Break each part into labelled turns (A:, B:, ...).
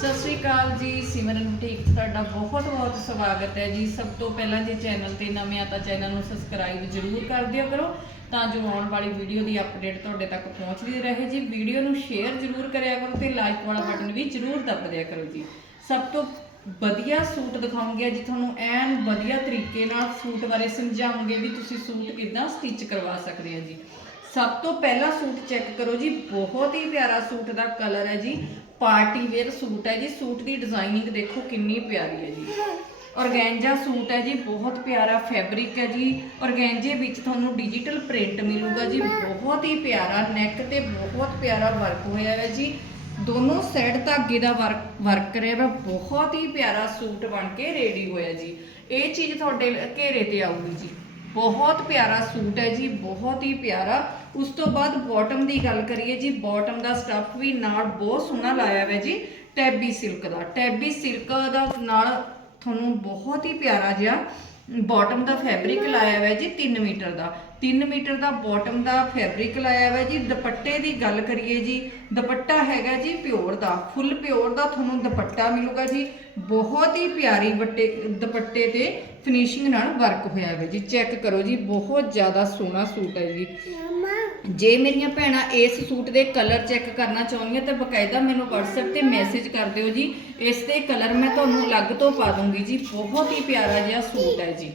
A: ਸਤਿ ਸ਼੍ਰੀ ਅਕਾਲ ਜੀ, ਸਿਮਰਨ ਠੀਕ ਤੁਹਾਡਾ ਬਹੁਤ ਬਹੁਤ ਸਵਾਗਤ ਹੈ ਜੀ। ਸਭ ਤੋਂ ਪਹਿਲਾਂ ਜੇ ਚੈਨਲ ਤੇ ਨਵੇਂ ਆ ਤਾਂ ਚੈਨਲ ਨੂੰ ਸਬਸਕ੍ਰਾਈਬ ਜ਼ਰੂਰ ਕਰ ਦਿਆ ਕਰੋ ਤਾਂ ਜੋ ਆਉਣ ਵਾਲੀ ਵੀਡੀਓ ਦੀ ਅਪਡੇਟ ਤੁਹਾਡੇ ਤੱਕ ਪਹੁੰਚਦੀ ਰਹੇ ਜੀ। ਵੀਡੀਓ ਨੂੰ ਸ਼ੇਅਰ ਜ਼ਰੂਰ ਕਰਿਆ ਕਰੋ ਤੇ ਲਾਈਕ ਵਾਲਾ ਬਟਨ ਵੀ ਜ਼ਰੂਰ ਦਬਾ ਦਿਆ ਕਰੋ ਜੀ। ਸਭ ਤੋਂ ਵਧੀਆ ਸੂਟ ਦਿਖਾਉਂਗੇ ਅੱਜ ਤੁਹਾਨੂੰ, ਐਨ ਵਧੀਆ ਤਰੀਕੇ ਨਾਲ ਸੂਟ ਬਾਰੇ ਸਮਝਾਉਂਗੇ ਵੀ ਤੁਸੀਂ ਸੂਟ ਕਿੱਦਾਂ ਸਟਿਚ ਕਰਵਾ ਸਕਦੇ ਆ ਜੀ। ਸਭ ਤੋਂ ਪਹਿਲਾ ਸੂਟ ਚੈੱਕ ਕਰੋ ਜੀ, ਬਹੁਤ ਹੀ ਪਿਆਰਾ ਸੂਟ ਦਾ ਕਲਰ ਹੈ ਜੀ। ਪਾਰਟੀ ਵੇਅਰ ਸੂਟ ਹੈ ਜੀ ਸੂਟ ਦੀ ਡਿਜ਼ਾਈਨਿੰਗ ਦੇਖੋ ਕਿੰਨੀ ਪਿਆਰੀ ਹੈ ਜੀ। ਔਰਗੈਂਜਾ ਸੂਟ ਹੈ ਜੀ ਬਹੁਤ ਪਿਆਰਾ ਫੈਬਰਿਕ ਹੈ ਜੀ। ਔਰਗੈਂਜੇ ਵਿੱਚ ਤੁਹਾਨੂੰ ਡਿਜੀਟਲ ਪ੍ਰਿੰਟ ਮਿਲੂਗਾ ਜੀ ਬਹੁਤ ਹੀ ਪਿਆਰਾ ਨੈਕ ਤੇ ਬਹੁਤ ਪਿਆਰਾ ਵਰਕ ਹੋਇਆ ਹੈ ਜੀ। ਦੋਨੋਂ ਸਾਈਡ ਧਾਗੇ ਦਾ ਵਰਕ ਵਰਕ ਕਰਿਆ ਵਾ ਬਹੁਤ ਹੀ ਪਿਆਰਾ ਸੂਟ ਬਣ ਕੇ ਰੈਡੀ ਹੋਇਆ ਜੀ। ਇਹ ਚੀਜ਼ ਤੁਹਾਡੇ ਘੇਰੇ ਤੇ ਆਊਗੀ ਜੀ। ਬਹੁਤ ਪਿਆਰਾ ਸੂਟ ਹੈ ਜੀ, ਬਹੁਤ ਹੀ ਪਿਆਰਾ। ਉਸ ਤੋਂ ਬਾਅਦ ਬਾਟਮ ਦੀ ਗੱਲ ਕਰੀਏ ਜੀ ਬਾਟਮ ਦਾ ਸਟੱਫ ਵੀ ਨਾਲ ਬਹੁਤ ਸੋਹਣਾ ਲਾਇਆ ਹੋਇਆ ਜੀ ਟੈਬੀ ਸਿਲਕ ਦਾ। ਟੈਬੀ ਸਿਲਕ ਦਾ ਨਾਲ ਤੁਹਾਨੂੰ ਬਹੁਤ ਹੀ ਪਿਆਰਾ ਜਿਹਾ ਬਾਟਮ ਦਾ ਫੈਬਰਿਕ ਲਾਇਆ ਹੋਇਆ ਜੀ 3 ਮੀਟਰ ਦਾ। 3 ਮੀਟਰ ਦਾ ਬਾਟਮ ਦਾ ਫੈਬਰਿਕ ਲਾਇਆ ਹੋਇਆ ਜੀ। ਦੁਪੱਟੇ ਦੀ ਗੱਲ ਕਰੀਏ ਜੀ, ਦੁਪੱਟਾ ਹੈਗਾ ਜੀ ਪਿਓਰ ਦਾ। ਫੁੱਲ ਪਿਓਰ ਦਾ ਤੁਹਾਨੂੰ ਦੁਪੱਟਾ ਮਿਲੂਗਾ ਜੀ। ਬਹੁਤ ਹੀ ਪਿਆਰੀ ਬੱਟੇ ਦੁਪੱਟੇ ਤੇ ਫਿਨਿਸ਼ਿੰਗ ਨਾਲ ਵਰਕ ਹੋਇਆ ਹੋਇਆ ਜੀ। ਚੈੱਕ ਕਰੋ ਜੀ, ਬਹੁਤ ਜ਼ਿਆਦਾ ਸੋਹਣਾ ਸੂਟ ਹੈ ਜੀ। ਜੇ ਮੇਰੀਆਂ ਭੈਣਾਂ ਇਸ ਸੂਟ ਦੇ ਕਲਰ ਚੈੱਕ ਕਰਨਾ ਚਾਹੁੰਦੀਆਂ ਤਾਂ ਬਕਾਇਦਾ ਮੈਨੂੰ WhatsApp ਤੇ ਮੈਸੇਜ ਕਰ ਦਿਓ ਜੀ। ਇਸ ਦੇ ਕਲਰ ਮੈਂ ਤੁਹਾਨੂੰ ਅਲੱਗ ਤੋਂ ਪਾ ਦੂੰਗੀ ਜੀ। ਬਹੁਤ ਹੀ ਪਿਆਰਾ ਜਿਹਾ ਸੂਟ ਹੈ ਜੀ।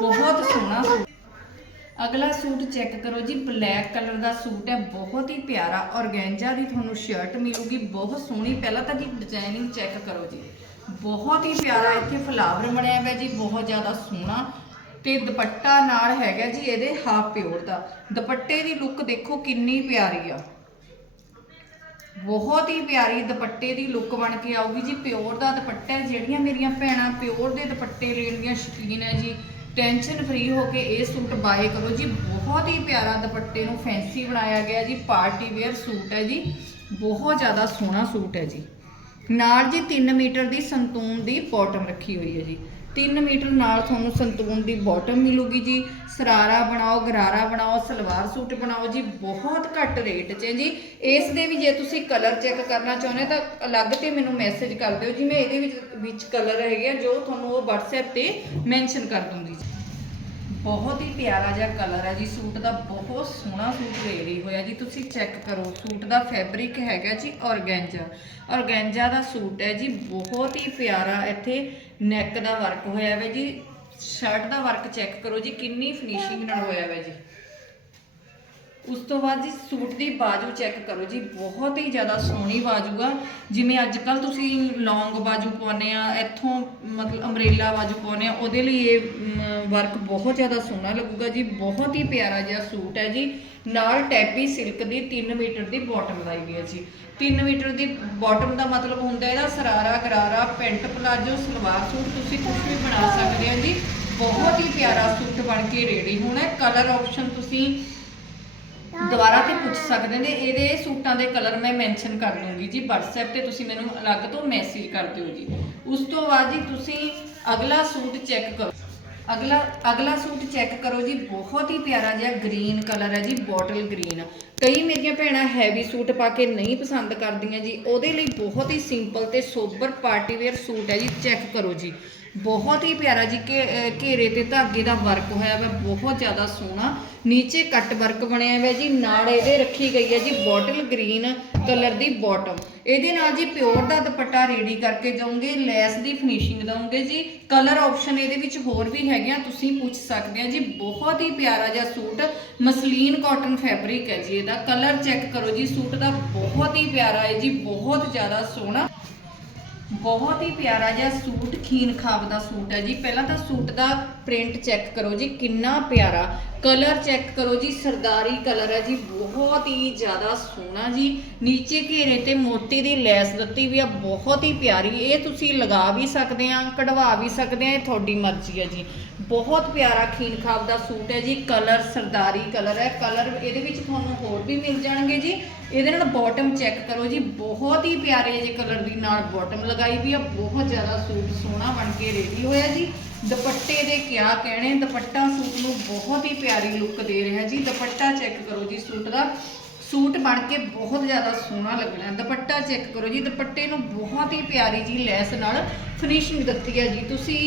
A: ਬਹੁਤ ਸੋਹਣਾ ਸੂਟ। ਅਗਲਾ ਸੂਟ ਚੈੱਕ ਕਰੋ ਜੀ। ਬਲੈਕ ਕਲਰ ਦਾ ਸੂਟ ਹੈ। ਬਹੁਤ ਹੀ ਪਿਆਰਾ। ਔਰਗੈਂਜਾ ਦੀ ਤੁਹਾਨੂੰ ਸ਼ਰਟ ਮਿਲੂਗੀ। ਬਹੁਤ ਸੋਹਣੀ। ਪਹਿਲਾਂ ਤਾਂ ਜੀ ਡਿਜ਼ਾਈਨਿੰਗ ਚੈੱਕ ਕਰੋ ਜੀ। ਬਹੁਤ ਹੀ ਪਿਆਰਾ ਇੱਥੇ ਫਲਾਵਰ ਬਣਿਆ ਹੋਇਆ ਜੀ। ਬਹੁਤ ਜ਼ਿਆਦਾ ਸੋਹਣਾ। ਤੇ ਦੁਪੱਟਾ ਨਾਲ ਹੈਗਾ ਜੀ ਇਹਦੇ ਹਾਫ ਪਿਓਰ ਦਾ। ਦੁਪੱਟੇ ਦੀ ਲੁੱਕ ਦੇਖੋ ਕਿੰਨੀ ਪਿਆਰੀ ਆ। ਬਹੁਤ ਹੀ ਪਿਆਰੀ ਦੁਪੱਟੇ ਦੀ ਲੁੱਕ ਬਣ ਕੇ ਆਊਗੀ ਜੀ। ਪਿਓਰ ਦਾ ਦੁਪੱਟਾ ਹੈ। ਜਿਹੜੀਆਂ ਮੇਰੀਆਂ ਭੈਣਾਂ ਪਿਓਰ ਦੇ ਦੁਪੱਟੇ ਲੈਣ ਦੀਆਂ ਸ਼ੌਕੀਨ ਹੈ ਜੀ। ਟੈਨਸ਼ਨ ਫ੍ਰੀ ਹੋ ਕੇ ਇਹ ਸੂਟ ਬਾਏ ਕਰੋ ਜੀ। ਬਹੁਤ ਹੀ ਪਿਆਰਾ ਦੁਪੱਟੇ ਨੂੰ ਫੈਂਸੀ ਬਣਾਇਆ ਗਿਆ ਜੀ। ਪਾਰਟੀ ਵੇਅਰ ਸੂਟ ਹੈ ਜੀ। ਬਹੁਤ ਜ਼ਿਆਦਾ ਸੋਹਣਾ ਸੂਟ ਹੈ ਜੀ। ਨਾਲ ਜੀ 3 ਮੀਟਰ ਦੀ ਸੰਤੂਨ ਦੀ ਬਾਟਮ ਰੱਖੀ ਹੋਈ ਹੈ ਜੀ। 3 ਮੀਟਰ ਨਾਲ ਤੁਹਾਨੂੰ ਸੰਤੂਨ ਦੀ ਬਾਟਮ ਮਿਲੂਗੀ ਜੀ। ਸਰਾਰਾ ਬਣਾਓ, ਗਰਾਰਾ ਬਣਾਓ, ਸਲਵਾਰ ਸੂਟ ਬਣਾਓ ਜੀ। ਬਹੁਤ ਘੱਟ ਰੇਟ 'ਚ ਜੀ। ਇਸ ਦੇ ਵੀ ਜੇ ਤੁਸੀਂ ਕਲਰ ਚੈੱਕ ਕਰਨਾ ਚਾਹੁੰਦੇ ਤਾਂ ਅਲੱਗ ਤੇ ਮੈਨੂੰ ਮੈਸੇਜ ਕਰ ਦਿਓ ਜੀ। ਮੈਂ ਇਹਦੇ ਵਿੱਚ ਵਿੱਚ ਕਲਰ ਹੈਗੇ ਆ ਜੋ ਤੁਹਾਨੂੰ ਉਹ WhatsApp ਤੇ ਮੈਂਸ਼ਨ ਕਰ ਦੂੰਗੀ ਜੀ। ਬਹੁਤ ਹੀ ਪਿਆਰਾ ਜਿਹਾ ਕਲਰ ਹੈ ਜੀ। ਸੂਟ ਦਾ ਬਹੁਤ ਸੋਹਣਾ ਸੂਟ ਰੈਡੀ ਹੋਇਆ ਜੀ। ਤੁਸੀਂ ਚੈੱਕ ਕਰੋ, ਸੂਟ ਦਾ ਫੈਬਰਿਕ ਹੈਗਾ ਜੀ ਔਰਗੈਂਜਾ। ਔਰਗੈਂਜਾ ਦਾ ਸੂਟ ਹੈ ਜੀ, ਬਹੁਤ ਹੀ ਪਿਆਰਾ ਇੱਥੇ ਨੈਕ ਦਾ ਵਰਕ ਹੋਇਆ ਹੈ ਜੀ। ਸ਼ਰਟ ਦਾ ਵਰਕ ਚੈੱਕ ਕਰੋ ਜੀ, ਕਿੰਨੀ ਫਿਨਿਸ਼ਿੰਗ ਨਾਲ ਹੋਇਆ ਹੈ ਜੀ। ਉਸ ਤੋਂ ਬਾਅਦ ਜੀ ਸੂਟ ਦੀ ਬਾਜੂ ਚੈੱਕ ਕਰੋ ਜੀ, ਬਹੁਤ ਹੀ ਜ਼ਿਆਦਾ ਸੋਹਣੀ ਬਾਜੂ ਆ ਜਿਵੇਂ ਅੱਜ ਕੱਲ ਤੁਸੀਂ ਲੌਂਗ ਬਾਜੂ ਪਾਉਨੇ ਆ, ਇੱਥੋਂ ਮਤਲਬ ਅੰਬ੍ਰੇਲਾ ਬਾਜੂ ਪਾਉਨੇ ਆ, ਉਹਦੇ ਲਈ ਇਹ ਵਰਕ ਬਹੁਤ ਜ਼ਿਆਦਾ ਸੋਹਣਾ ਲੱਗੂਗਾ ਜੀ, ਬਹੁਤ ਹੀ ਪਿਆਰਾ ਜਿਹਾ ਸੂਟ ਹੈ ਜੀ। ਨਾਲ ਟੈਪੀ ਸਿਲਕ ਦੀ 3 ਮੀਟਰ ਦੀ ਬਾਟਮ ਲਾਈ ਗਈ ਹੈ ਜੀ। 3 ਮੀਟਰ ਦੀ ਬਾਟਮ ਦਾ ਮਤਲਬ ਹੁੰਦਾ ਇਹਦਾ sharara gharara pant palazzo, salwar suit ਤੁਸੀਂ ਕੁਝ ਵੀ ਬਣਾ ਸਕਦੇ ਹੋ ਜੀ। ਬਹੁਤ ਹੀ ਪਿਆਰਾ ਸੂਟ ਬਣ ਕੇ ਰੈਡੀ ਹੋਣਾ ਕਲਰ ਆਪਸ਼ਨ ਤੁਸੀਂ ਦੁਬਾਰਾ ਤੇ ਪੁੱਛ ਸਕਦੇ ਨੇ, ਇਹਦੇ ਸੂਟਾਂ ਦੇ ਕਲਰ ਮੈਂ ਮੈਂਸ਼ਨ ਕਰ ਦੂੰਗੀ ਜੀ, WhatsApp ਤੇ ਤੁਸੀਂ ਮੈਨੂੰ ਅਲੱਗ ਤੋਂ ਮੈਸੇਜ ਕਰ ਦਿਓ ਜੀ। ਉਸ ਤੋਂ ਬਾਅਦ ਜੀ ਤੁਸੀਂ ਅਗਲਾ ਸੂਟ ਚੈੱਕ ਕਰੋ। ਅਗਲਾ ਅਗਲਾ ਸੂਟ ਚੈੱਕ ਕਰੋ ਜੀ, ਬਹੁਤ ਹੀ ਪਿਆਰਾ ਜਿਹਾ ਗ੍ਰੀਨ ਕਲਰ ਹੈ ਜੀ ਬੋਟਲ ਗ੍ਰੀਨ ਕਈ ਮੇਰੀਆਂ ਭੈਣਾਂ ਹੈਵੀ ਸੂਟ ਪਾ ਕੇ ਨਹੀਂ ਪਸੰਦ ਕਰਦੀਆਂ ਜੀ, ਉਹਦੇ ਲਈ ਬਹੁਤ ਹੀ ਸਿੰਪਲ ਤੇ ਸੋਬਰ ਪਾਰਟੀ ਵੇਅਰ ਸੂਟ ਹੈ ਜੀ ਚੈੱਕ ਕਰੋ ਜੀ। ਬਹੁਤ ਹੀ ਪਿਆਰਾ ਜੀ ਕਿ ਘੇਰੇ ਤੇ ਧਾਗੇ ਦਾ ਵਰਕ ਹੋਇਆ ਵਾ, ਬਹੁਤ ਜ਼ਿਆਦਾ ਸੋਹਣਾ। ਨੀਚੇ ਕੱਟ ਵਰਕ ਬਣਿਆ ਹੋਇਆ ਜੀ ਨਾਲ ਇਹਦੇ ਰੱਖੀ ਗਈ ਹੈ ਜੀ ਬੋਟਲ ਗ੍ਰੀਨ ਕਲਰ ਦੀ ਬਾਟਮ ਇਹਦੇ ਨਾਲ ਜੀ ਪਿਓਰ ਦਾ ਦੁਪੱਟਾ ਰੈਡੀ ਕਰਕੇ ਜਾਉਂਗੇ ਲੈਸ ਦੀ ਫਿਨਿਸ਼ਿੰਗ ਦਵਾਂਗੇ ਜੀ। ਕਲਰ ਆਪਸ਼ਨ ਇਹਦੇ ਵਿੱਚ ਹੋਰ ਵੀ ਹੈਗੇ ਆ, ਤੁਸੀਂ ਪੁੱਛ ਸਕਦੇ ਆ ਜੀ, ਬਹੁਤ ਹੀ ਪਿਆਰਾ ਜਿਹਾ ਸੂਟ, ਮਸਲੀਨ ਕਾਟਨ ਫੈਬਰਿਕ ਹੈ ਜੀ ਇਹਦਾ ਕਲਰ ਚੈੱਕ ਕਰੋ ਜੀ। ਸੂਟ ਦਾ ਬਹੁਤ ਹੀ ਪਿਆਰਾ ਹੈ ਜੀ, ਬਹੁਤ ਜ਼ਿਆਦਾ ਸੋਹਣਾ। ਬਹੁਤ ਹੀ ਪਿਆਰਾ ਜਿਹਾ ਸੂਟ, ਖੀਨ ਖਾਬ ਦਾ ਸੂਟ ਹੈ ਜੀ। ਪਹਿਲਾਂ ਤਾਂ ਸੂਟ ਦਾ ਪ੍ਰਿੰਟ ਚੈੱਕ ਕਰੋ ਜੀ, ਕਿੰਨਾ ਪਿਆਰਾ। ਕਲਰ ਚੈੱਕ ਕਰੋ ਜੀ, ਸਰਦਾਰੀ ਕਲਰ ਹੈ ਜੀ, ਬਹੁਤ ਹੀ ਜ਼ਿਆਦਾ ਸੋਹਣਾ ਜੀ। ਨੀਚੇ ਘੇਰੇ ਤੇ ਮੋਤੀ ਦੀ ਲੈਸ ਦਿੱਤੀ ਵੀ ਆ, ਬਹੁਤ ਹੀ ਪਿਆਰੀ। ਇਹ ਤੁਸੀਂ ਲਗਾ ਵੀ ਸਕਦੇ ਆ, ਕਢਵਾ ਵੀ ਸਕਦੇ ਆ, ਇਹ ਤੁਹਾਡੀ ਮਰਜ਼ੀ ਹੈ ਜੀ। ਬਹੁਤ ਪਿਆਰਾ ਖੀਨ ਖਾਬ ਦਾ ਸੂਟ ਹੈ ਜੀ, ਕਲਰ ਸਰਦਾਰੀ ਕਲਰ ਹੈ। ਕਲਰ ਇਹਦੇ ਵਿੱਚ ਤੁਹਾਨੂੰ ਹੋਰ ਵੀ ਮਿਲ ਜਾਣਗੇ ਜੀ। ਇਹਦੇ ਨਾਲ ਬਾਟਮ ਚੈੱਕ ਕਰੋ ਜੀ, ਬਹੁਤ ਹੀ ਪਿਆਰੇ ਜੇ ਕਲਰ ਦੀ ਨਾਲ ਬਾਟਮ ਲਗਾਈ ਵੀ ਆ, ਬਹੁਤ ਜ਼ਿਆਦਾ ਸੂਟ ਸੋਹਣਾ ਬਣ ਕੇ ਰੈਡੀ ਹੋਇਆ ਜੀ। ਦੁਪੱਟੇ ਦੇ ਕਿਆ ਕਹਿਣੇ, ਦੁਪੱਟਾ ਸੂਟ ਨੂੰ ਬਹੁਤ ਹੀ ਪਿਆਰੀ ਲੁੱਕ ਦੇ ਰਿਹਾ ਜੀ। ਦੁਪੱਟਾ ਚੈੱਕ ਕਰੋ ਜੀ ਸੂਟ ਦਾ। ਸੂਟ ਬਣ ਕੇ ਬਹੁਤ ਜ਼ਿਆਦਾ ਸੋਹਣਾ ਲੱਗਣਾ ਦੁਪੱਟਾ ਚੈੱਕ ਕਰੋ ਜੀ, ਦੁਪੱਟੇ ਨੂੰ ਬਹੁਤ ਹੀ ਪਿਆਰੀ ਜੀ ਲੈਸ ਨਾਲ ਫਿਨਿਸ਼ਿੰਗ ਦਿੱਤੀ ਹੈ ਜੀ। ਤੁਸੀਂ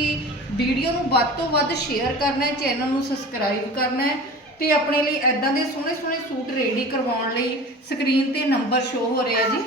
A: ਵੀਡੀਓ ਨੂੰ ਵੱਧ ਤੋਂ ਵੱਧ ਸ਼ੇਅਰ ਕਰਨਾ ਹੈ ਚੈਨਲ ਨੂੰ ਸਬਸਕ੍ਰਾਈਬ ਕਰਨਾ ਹੈ ਤੇ ਆਪਣੇ ਲਈ ਐਦਾਂ ਦੇ ਸੋਹਣੇ ਸੋਹਣੇ ਸੂਟ ਰੈਡੀ ਕਰਵਾਉਣ ਲਈ ਸਕਰੀਨ ਤੇ ਨੰਬਰ ਸ਼ੋ ਹੋ ਰਿਹਾ ਜੀ।